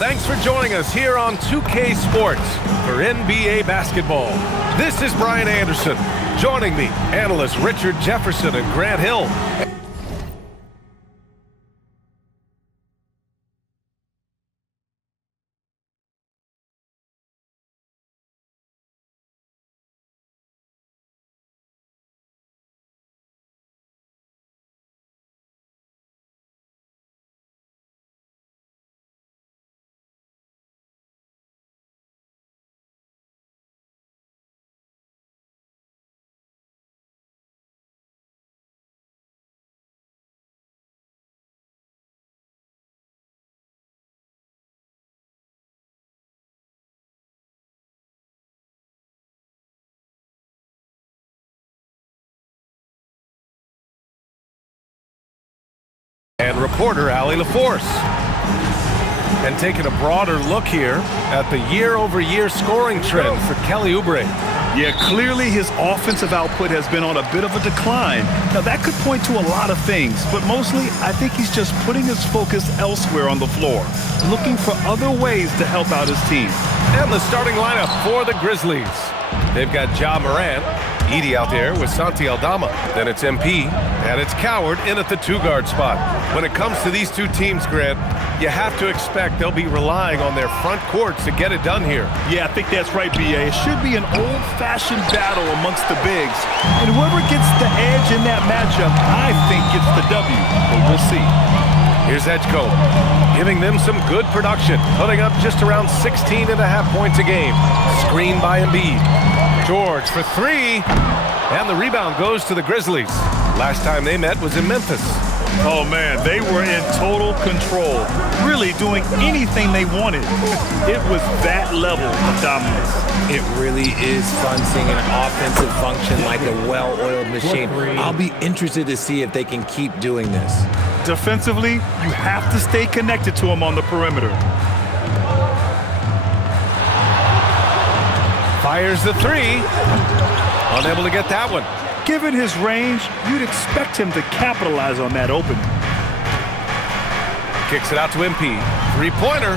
Thanks for joining us here on 2K Sports for NBA basketball. This is Brian Anderson. Joining me, analysts Richard Jefferson and Grant Hill. And reporter Allie LaForce. And taking a broader look here at the year-over-year scoring trend for Kelly Oubre. Yeah, clearly his offensive output has been on a bit of a decline. Now, that could point to a lot of things, but mostly I think he's just putting his focus elsewhere on the floor, looking for other ways to help out his team. And the starting lineup for the Grizzlies. They've got Ja Morant, Edey out there with Santi Aldama. Then it's MP, and it's Coward in at the two-guard spot. When it comes to these two teams, Grant, you have to expect they'll be relying on their front courts to get it done here. Yeah, I think that's right, B.A. It should be an old-fashioned battle amongst the bigs. And whoever gets the edge in that matchup, I think gets the W, but we'll see. Here's Edgecombe, giving them some good production, putting up just around 16.5 points a game. Screen by Embiid. George for three, and the rebound goes to the Grizzlies. Last time they met was in Memphis. Oh, man, they were in total control, really doing anything they wanted. It was that level of dominance. It really is fun seeing an offensive function like a well-oiled machine. I'll be interested to see if they can keep doing this. Defensively, you have to stay connected to him on the perimeter. Fires the three. Unable to get that one. Given his range, you'd expect him to capitalize on that opening. Kicks it out to MP. Three-pointer.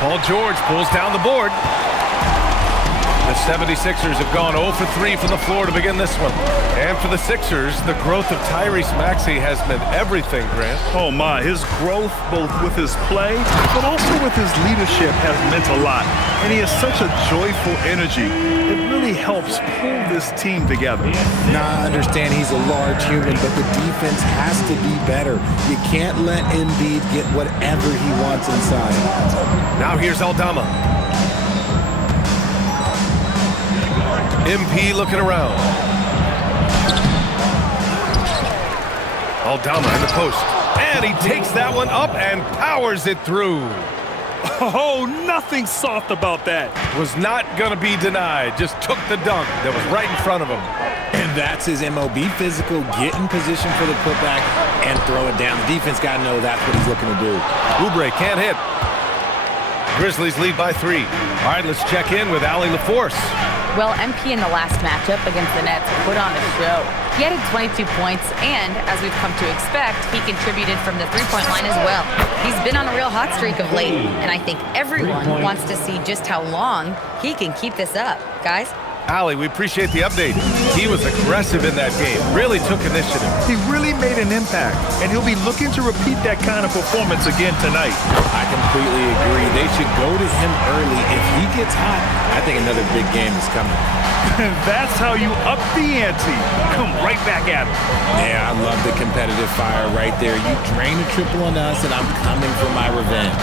Paul George pulls down the board. The 76ers have gone 0 for 3 from the floor to begin this one. And for the Sixers, the growth of Tyrese Maxey has meant everything, Grant. Oh, my. His growth, both with his play, but also with his leadership, has meant a lot. And he has such a joyful energy. It really helps pull this team together. Now, I understand he's a large human, but the defense has to be better. You can't let Embiid get whatever he wants inside. Now here's Aldama. MP looking around. Aldama in the post. And he takes that one up and powers it through. Oh, nothing soft about that. Was not going to be denied. Just took the dunk that was right in front of him. And that's his MOB physical. Get in position for the putback and throw it down. The defense got to know that's what he's looking to do. Oubre can't hit. Grizzlies lead by 3. All right, let's check in with Allie LaForce. Well, MP in the last matchup against the Nets put on a show. He added 22 points, and as we've come to expect, he contributed from the three-point line as well. He's been on a real hot streak of late, and I think everyone wants to see just how long he can keep this up. Guys? Allie, we appreciate the update. He was aggressive in that game, really took initiative. He really made an impact, and he'll be looking to repeat that kind of performance again tonight. I completely agree. They should go to him early. If he gets hot, I think another big game is coming. That's how you up the ante. Come right back at him. Yeah, I love the competitive fire right there. You drain a triple on us, and I'm coming for my revenge.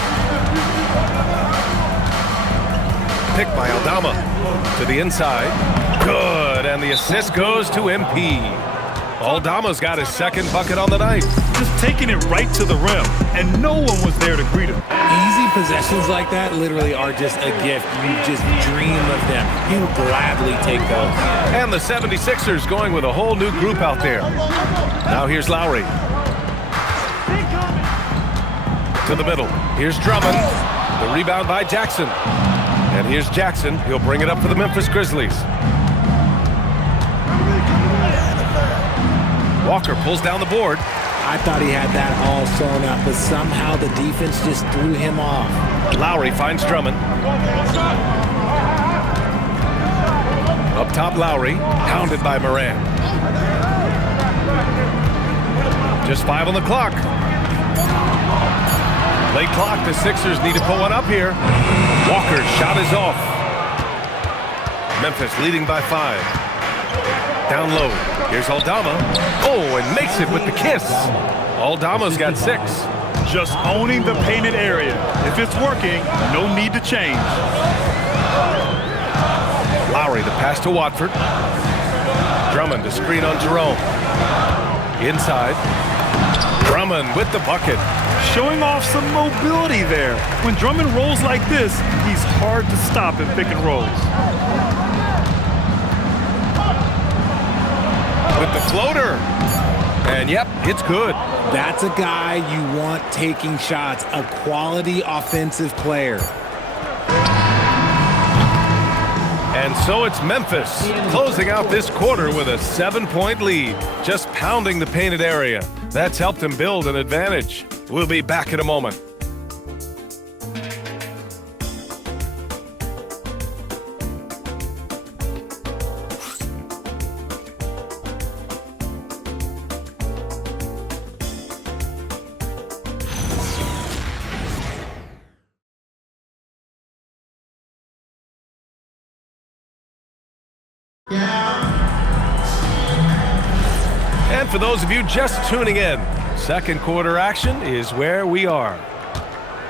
Pick by Aldama to the inside. Good, and the assist goes to MP. Aldama's got his second bucket on the night. Just taking it right to the rim, and no one was there to greet him. Easy possessions like that literally are just a gift. You just dream of them. He'll gladly take those. And the 76ers going with a whole new group out there. Now here's Lowry. To the middle. Here's Drummond. The rebound by Jackson. And here's Jackson. He'll bring it up for the Memphis Grizzlies. Walker pulls down the board. I thought he had that all sewn up, but somehow the defense just threw him off. Lowry finds Drummond. Up top, Lowry, hounded by Moran. Just 5 on the clock. Late clock, the Sixers need to put one up here. Walker's shot is off. Memphis leading by 5. Down low, here's Aldama. Oh, and makes it with the kiss. Aldama's got 6. Just owning the painted area. If it's working, no need to change. Lowry, the pass to Watford. Drummond, the screen on Jerome. Inside. Drummond with the bucket. Showing off some mobility there. When Drummond rolls like this, he's hard to stop in pick and rolls. With the floater. And yep, it's good. That's a guy you want taking shots, a quality offensive player. And so it's Memphis closing out this quarter with a 7-point lead, just pounding the painted area. That's helped him build an advantage. We'll be back in a moment. And for those of you just tuning in, second quarter action is where we are.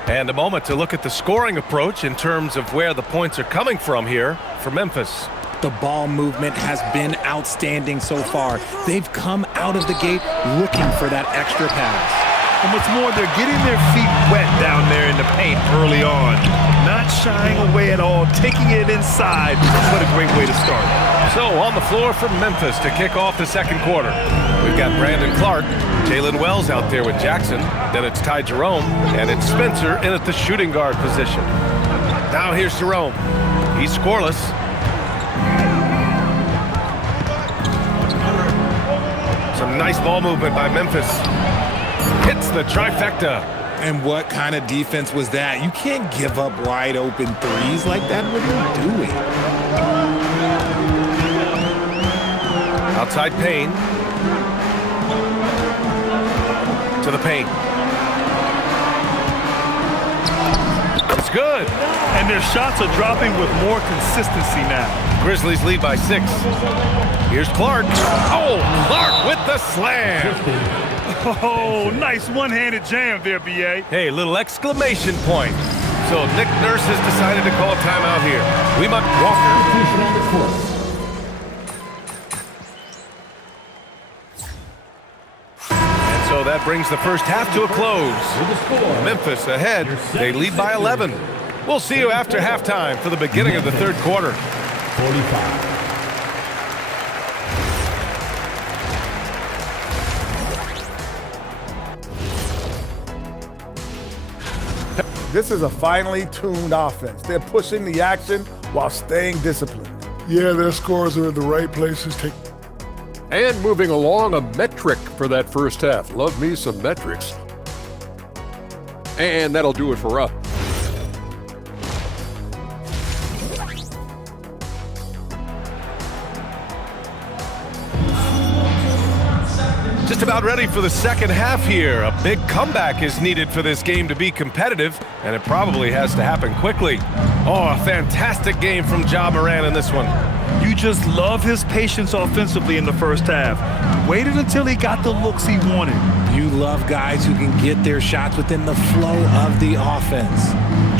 And a moment to look at the scoring approach in terms of where the points are coming from here for Memphis. The ball movement has been outstanding so far. They've come out of the gate looking for that extra pass. And what's more, they're getting their feet wet down there in the paint early on. Not shying away at all, taking it inside. What a great way to start. So on the floor for Memphis to kick off the second quarter. We've got Brandon Clark, Jalen Wells out there with Jackson. Then it's Ty Jerome, and it's Spencer in at the shooting guard position. Now here's Jerome. He's scoreless. Some nice ball movement by Memphis. Hits the trifecta. And what kind of defense was that? You can't give up wide open threes like that. What are you doing? Outside Payne. To the paint. It's good. And their shots are dropping with more consistency now. Grizzlies lead by 6. Here's Clark. Oh, Clark with the slam. Oh, nice one-handed jam there, B.A. Hey, little exclamation point. So Nick Nurse has decided to call a timeout here. We must Walker. And so that brings the first half to a close. Memphis ahead. They lead by 11. We'll see you after halftime for the beginning of the third quarter. 45. This is a finely tuned offense. They're pushing the action while staying disciplined. Yeah, their scores are in the right places. And moving along, a metric for that first half. Love me some metrics. And that'll do it for us. Just about ready for the second half here. A big comeback is needed for this game to be competitive, and it probably has to happen quickly. Oh, a fantastic game from Ja Morant in this one. You just love his patience offensively in the first half. Waited until he got the looks he wanted. You love guys who can get their shots within the flow of the offense.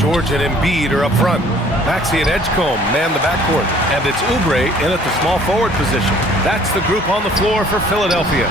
George and Embiid are up front. Maxey and Edgecombe man the backcourt, and it's Oubre in at the small forward position. That's the group on the floor for Philadelphia.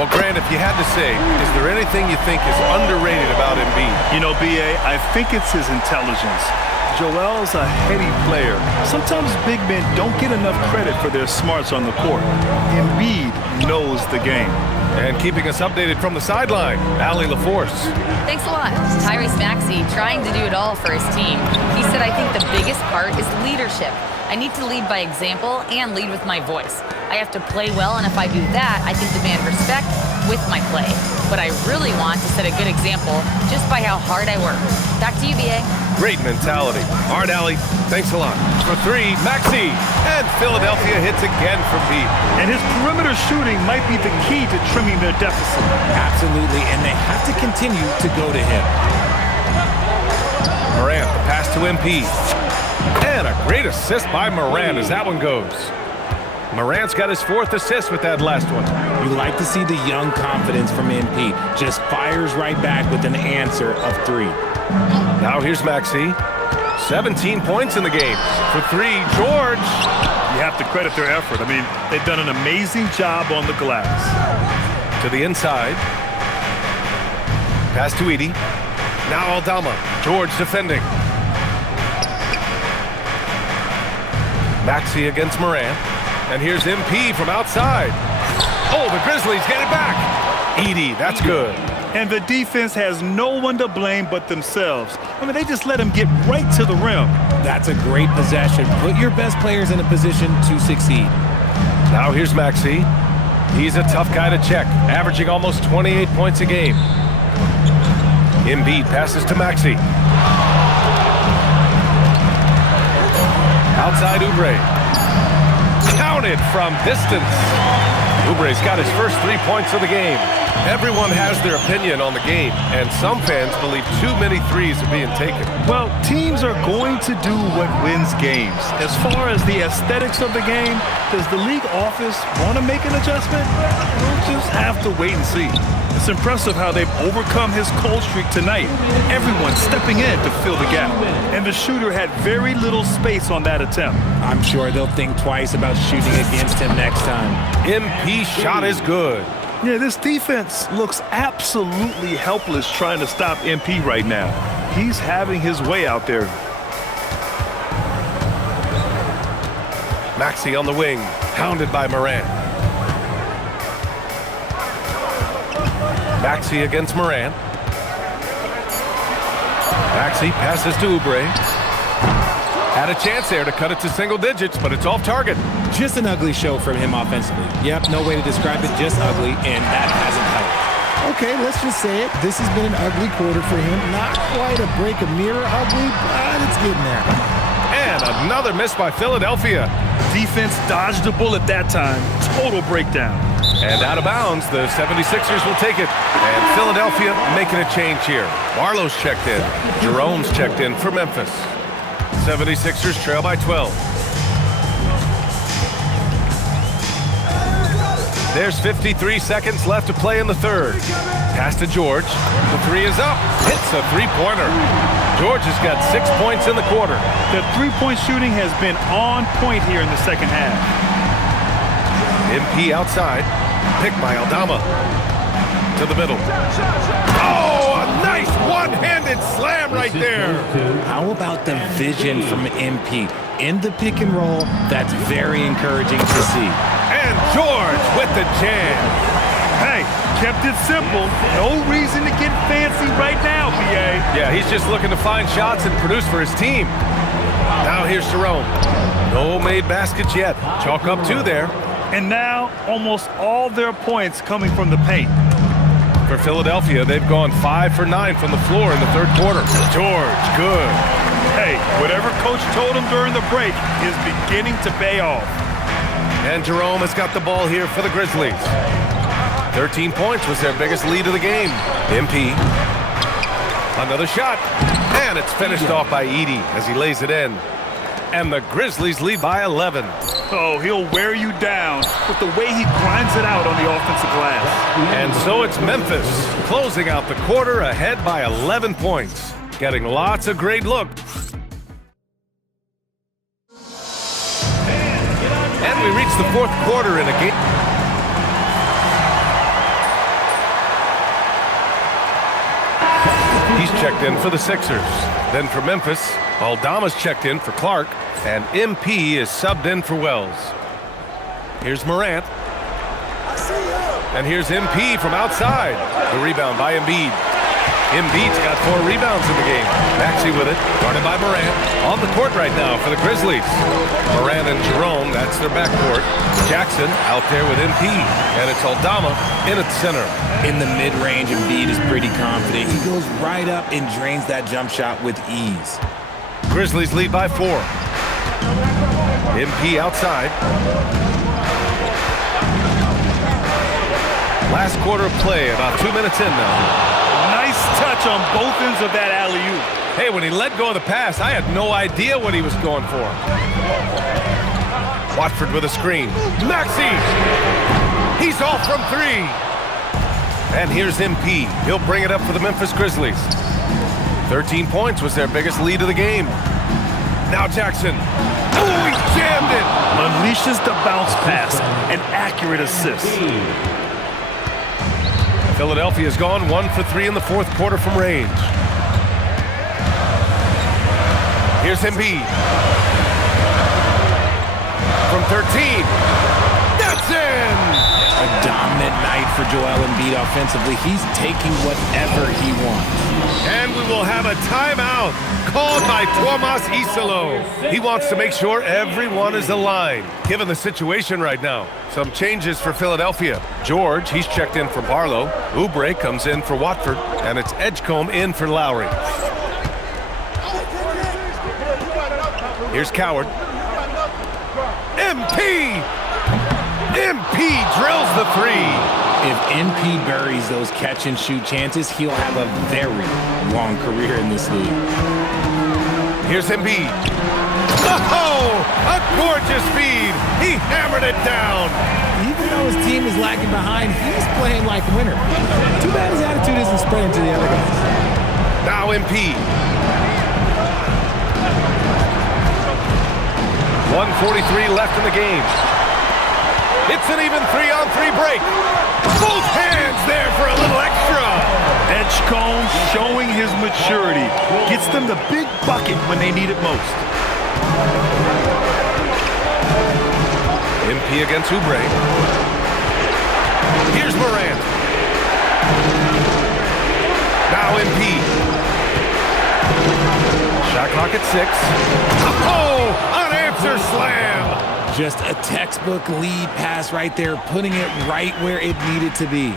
Well, Grant, if you had to say, is there anything you think is underrated about Embiid? You know, B.A., I think it's his intelligence. Joel's a heady player. Sometimes big men don't get enough credit for their smarts on the court. Embiid knows the game. And keeping us updated from the sideline, Allie LaForce. Thanks a lot. Tyrese Maxey trying to do it all for his team. He said, I think the biggest part is leadership. I need to lead by example and lead with my voice. I have to play well, and if I do that, I can demand respect with my play. but I really want to set a good example just by how hard I work. Back to you, B.A. Great mentality. Hard alley. Thanks a lot. For three, Maxey. And Philadelphia hits again from deep. And his perimeter shooting might be the key to trimming their deficit. Absolutely, and they have to continue to go to him. Morant, the pass to MP. And a great assist by Morant as that one goes. Morant's got his 4th assist with that last one. You like to see the young confidence from MP. Just fires right back with an answer of 3. Now here's Maxey. 17 points in the game. For three, George. You have to credit their effort. I mean, they've done an amazing job on the glass. To the inside. Pass to Edey. Now Aldama. George defending. Maxey against Morant. And here's MP from outside. Oh, the Grizzlies get it back. Edey, that's good. And the defense has no one to blame but themselves. I mean, they just let him get right to the rim. That's a great possession. Put your best players in a position to succeed. Now here's Maxey. He's a tough guy to check, averaging almost 28 points a game. Embiid passes to Maxey. Outside Oubre. Counted from distance. Oubre's got his first 3 points of the game. Everyone has their opinion on the game, and some fans believe too many threes are being taken. Well, teams are going to do what wins games. As far as the aesthetics of the game, does the league office want to make an adjustment? We'll just have to wait and see. It's impressive how they've overcome his cold streak tonight. Everyone stepping in to fill the gap. And the shooter had very little space on that attempt. I'm sure they'll think twice about shooting against him next time. MP's shot is good. Yeah, this defense looks absolutely helpless trying to stop MP right now. He's having his way out there. Maxey on the wing, hounded by Morant. Maxey against Morant. Maxey passes to Oubre. Had a chance there to cut it to single digits, but it's off target. Just an ugly show from him offensively. Yep, no way to describe it, just ugly, and that hasn't helped. Okay, let's just say it. This has been an ugly quarter for him. Not quite a break a mirror ugly, but it's getting there. And another miss by Philadelphia. Defense dodged a bullet that time. Total breakdown. And out of bounds, the 76ers will take it. And Philadelphia making a change here. Barlow's checked in. Jerome's checked in for Memphis. 76ers trail by 12. There's 53 seconds left to play in the third. Pass to George. The three is up. Hits a three-pointer. George has got 6 points in the quarter. The three-point shooting has been on point here in the second half. MP outside. Picked by Aldama. To the middle. Oh, a nice one-handed slam right there. How about the vision from MP? In the pick and roll, that's very encouraging to see. And George with the jam. Hey, kept it simple. No reason to get fancy right now, B.A. Yeah, he's just looking to find shots and produce for his team. Now here's Jerome. No made baskets yet. Chalk up 2 there. And now, almost all their points coming from the paint. For Philadelphia, they've gone 5 for 9 from the floor in the third quarter. George, good. Hey, whatever coach told him during the break is beginning to pay off. And Jerome has got the ball here for the Grizzlies. 13 points was their biggest lead of the game. MP. Another shot. And it's finished off by Edey as he lays it in. And the Grizzlies lead by 11. Oh, he'll wear you down with the way he grinds it out on the offensive glass. And so it's Memphis closing out the quarter ahead by 11 points. Getting lots of great looks. And we reach the fourth quarter in a game. He's checked in for the Sixers. Then for Memphis, Aldama's checked in for Clark, and MP is subbed in for Wells. Here's Morant. And here's MP from outside. The rebound by Embiid. Embiid's got 4 rebounds in the game. Maxey with it, guarded by Morant. On the court right now for the Grizzlies. Morant and Jerome, that's their backcourt. Jackson out there with MP. And it's Aldama in at center. In the mid-range, Embiid is pretty confident. He goes right up and drains that jump shot with ease. Grizzlies lead by 4. MP outside. Last quarter of play, about 2 minutes in now. Nice touch on both ends of that alley-oop. Hey, when he let go of the pass, I had no idea what he was going for. Watford with a screen. Maxey! He's off from 3. And here's MP. He'll bring it up for the Memphis Grizzlies. 13 points was their biggest lead of the game. Now Jackson. Oh, he jammed it! Unleashes the bounce pass. An accurate assist. Philadelphia's gone 1 for 3 in the fourth quarter from range. Here's Embiid. From 13. That's in! A dominant night for Joel Embiid offensively. He's taking whatever he wants. And we will have a timeout called by Tomas Isolo. He wants to make sure everyone is aligned, given the situation right now. Some changes for Philadelphia. George, he's checked in for Barlow. Oubre comes in for Watford. And it's Edgecombe in for Lowry. Here's Coward. MP! MP drills the 3. If MP buries those catch-and-shoot chances, he'll have a very long career in this league. Here's Embiid. Oh, a gorgeous feed. He hammered it down. Even though his team is lagging behind, he's playing like a winner. Too bad his attitude isn't spreading to the other guys. Now MP. 1:43 left in the game. It's an even 3-on-3 break. Both hands there for a little extra. Edgecombe showing his maturity. Gets them the big bucket when they need it most. MP against Oubre. Here's Morant. Now MP. Shot clock at 6. Oh, an answer slam. Just a textbook lead pass right there, putting it right where it needed to be.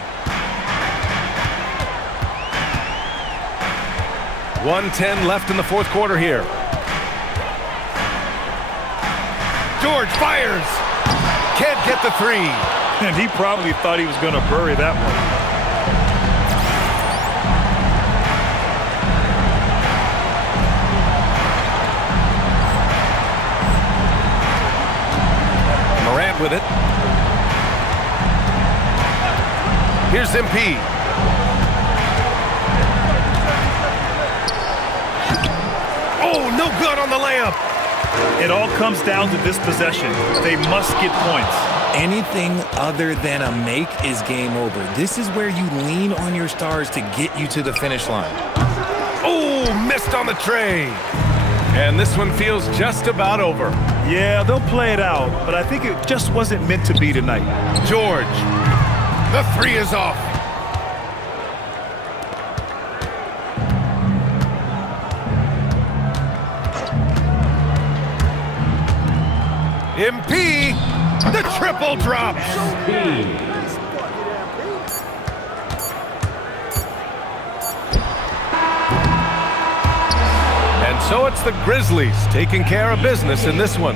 1:10 left in the fourth quarter here. George fires. Can't get the 3. And he probably thought he was going to bury that one. Morant with it. Here's MP. Oh, no good on the layup. It all comes down to this possession. They must get points. Anything other than a make is game over. This is where you lean on your stars to get you to the finish line. Oh, missed on the tray. And this one feels just about over. Yeah, they'll play it out, but I think it just wasn't meant to be tonight. George. The 3 is off. MP, the triple drops. And so it's the Grizzlies taking care of business in this one.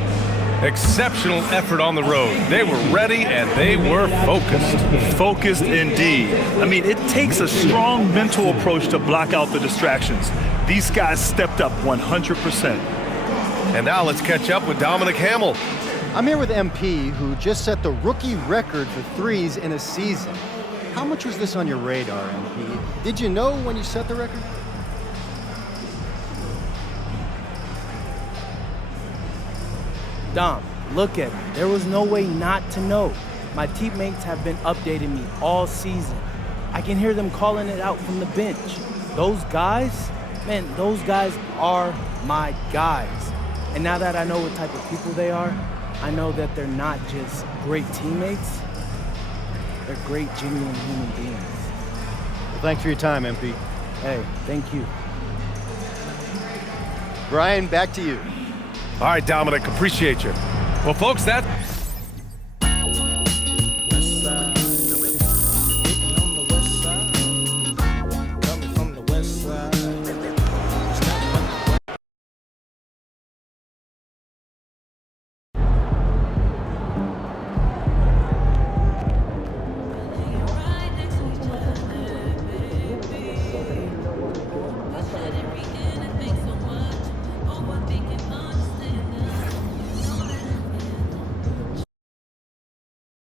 Exceptional effort on the road. They were ready and they were focused. Focused indeed. I mean, it takes a strong mental approach to block out the distractions. These guys stepped up 100%. And now let's catch up with Dominic Hamill. I'm here with MP, who just set the rookie record for threes in a season. How much was this on your radar, MP? Did you know when you set the record? Dom, look at me. There was no way not to know. My teammates have been updating me all season. I can hear them calling it out from the bench. Those guys, man, those guys are my guys. And now that I know what type of people they are, I know that they're not just great teammates, they're great, genuine human beings. Well, thanks for your time, MP. Hey, thank you. Brian, back to you. All right, Dominic, appreciate you. Well, folks, that